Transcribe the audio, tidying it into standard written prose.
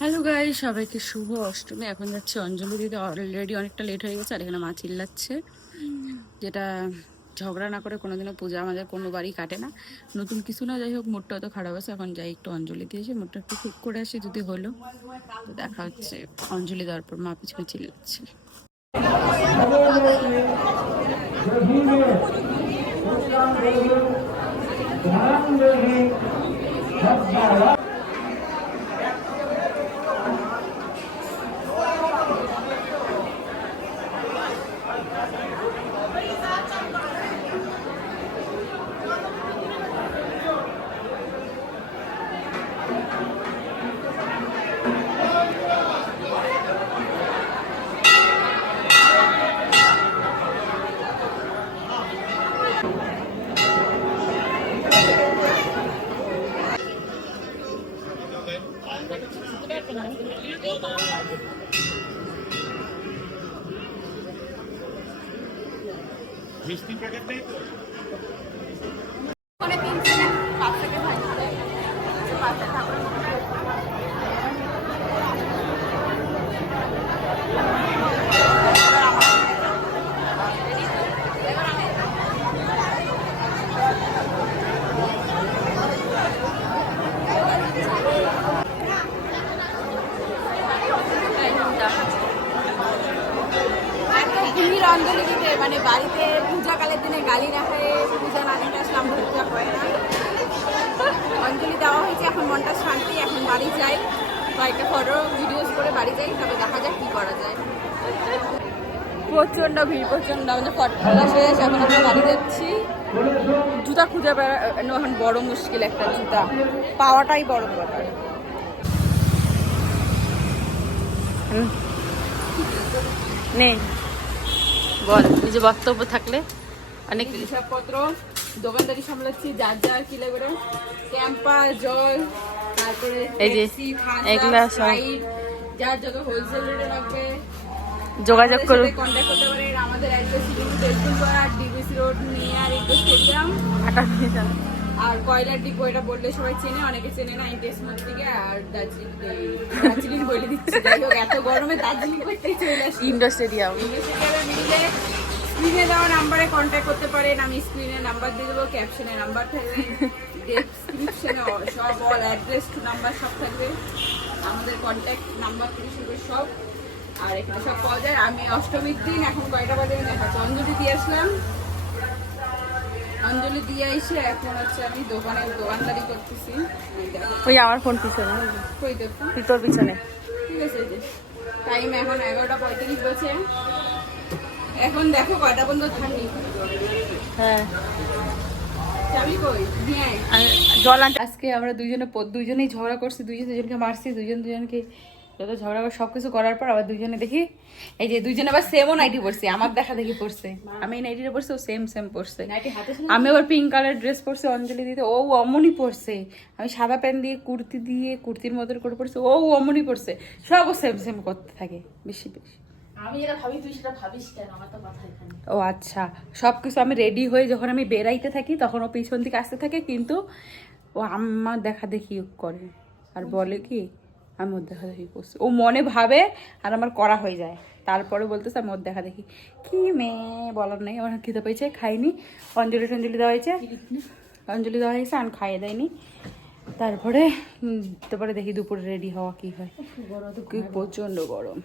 Hello guys, সবাইকে শুভ অষ্টমী। এখন যাচ্ছে অঞ্জলি দিতে। অলরেডি অনেকটা লেট হয়ে গেছে আর এখানে মা চিল্লাচ্ছে, যেটা ঝগড়া না করে কোনোদিনও পূজা আমাদের কোনো বাড়ি কাটে না। নতুন কিছু না, যাই হোক মুডটা অত খারাপ আছে। এখন যাই একটু অঞ্জলি দিয়ে এসে মুডটা একটু ঠিক করে আসি, যদি হলো তো দেখা হচ্ছে। অঞ্জলি দেওয়ার পর মা পিছনে চিল্লাচ্ছে। মিষ্টি প্যাকেট নেই তো? অঞ্জলি দিতে মানে বাড়িতে পূজাকালের দিনে গালি না খায় পূজা না দিতে আসলে আমরা পূজা করে না। অঞ্জলি দেওয়া হয়েছে, এখন মনটা শান্তি। এখন বাড়ি যাই, কয়েকটা ফটো ভিডিওস করে বাড়ি যাই, তবে দেখা যাক কি করা যায়। প্রচণ্ড ভিড়, প্রচণ্ড। আমাদের ফটো তোলা শেষ, এখন আমরা বাড়ি যাচ্ছি। জুতা খুঁজে বেড়ানো এখন বড় মুশকিল, একটা জুতা পাওয়াটাই বড় ব্যাপার। নেই বল, নিজে বক্তব্য থাকলে। অনেক হিসাবপত্র দোকানদারি সামলাচ্ছি, যার যার কিলে করে ক্যাম্পার জল, তারপরে এই যে এগুলা সব যার যত হোলসেল রেটে লাগবে যোগাযোগ করুন, কন্ট্যাক্ট করতে পারেন। আমাদের address Tejpurpara, DBC road, near Indo stadium আর কয়লার ডিপো। এটা বললে সবাই চেনে, অনেকে চেনে না। ইন্টেসমোর দিকে আর দার্জিলিং বলে দিচ্ছে। যাই হোক, এত গরমে দার্জিলিং করতেই চলে আসি। ইন্ডো স্টেডিয়াম মিলে স্ক্রিনে দেওয়া নাম্বারে কন্ট্যাক্ট করতে পারেন। আমি স্ক্রিনে নাম্বার দিয়ে দেবো, ক্যাপশনে নাম্বার থাকবে, ডেসক্রিপশনে সব অল অ্যাড্রেস টু নাম্বার সব থাকবে। আমাদের কন্ট্যাক্ট নাম্বার থেকে শুরু সব, আর এখানে সব পাওয়া যায়। আমি অষ্টমীর দিন এখন কয়টা বাজে দেখাচ্ছি, অঞ্জলি দিয়ে আসলাম। অঞ্জলি দিয়ে এসে এখন হচ্ছে আমি দোকানদারি করতেছি। ওই আমার ফোন পিছনে, কই দেখো তোর পিছনে। ঠিক আছে, টাইম এখন 11:35 বাজে। এখন দেখো কয়টা পর্যন্ত থাকি। হ্যাঁ, জল আনতে। আজকে আমরা দুইজনেই ঝগড়া করছি, দুজনকে মারছি, দুজনকে যত ঝগড়া করে সবকিছু করার পর আবার দুজনে দেখি এই যে দুইজনে আবার সেমও নাইটি পরছে। আমার দেখা দেখি পরছে, আমি এই নাইটিটা পরছি, ও সেম পরছে। আমি আবার পিঙ্ক কালার ড্রেস পরছি অঞ্জলি দিতে, ও অমনই পরছে। আমি সাদা প্যান্ট দিয়ে কুর্তির মতো করে পরছে, ও অমনই পরছে। সব ও সেম করতে থাকে বেশি। আমি এটা ভাবি, তুই সেটা ভাবিস কেন? আমার তো কথা এখানে। ও আচ্ছা, সবকিছু আমি রেডি হয়ে যখন আমি বেরাইতে থাকি তখন ও পিছন থেকে আসতে থাকে, কিন্তু ও আমার দেখা দেখি করে আর বলে কি আমি ওর দেখা দেখি করছি। ও মনে ভাবে আর আমার করা হয়ে যায়, তারপরে বলতেছে আমি ওর দেখা দেখি। কি মেয়ে বলার নেই। আমার খিদে পেয়েছে, খাইনি। অঞ্জলি দেওয়া হয়েছে, আমি খাইয়ে দেয়নি। তারপরে দেখি দুপুরে রেডি হওয়া কি হয়। প্রচণ্ড গরম।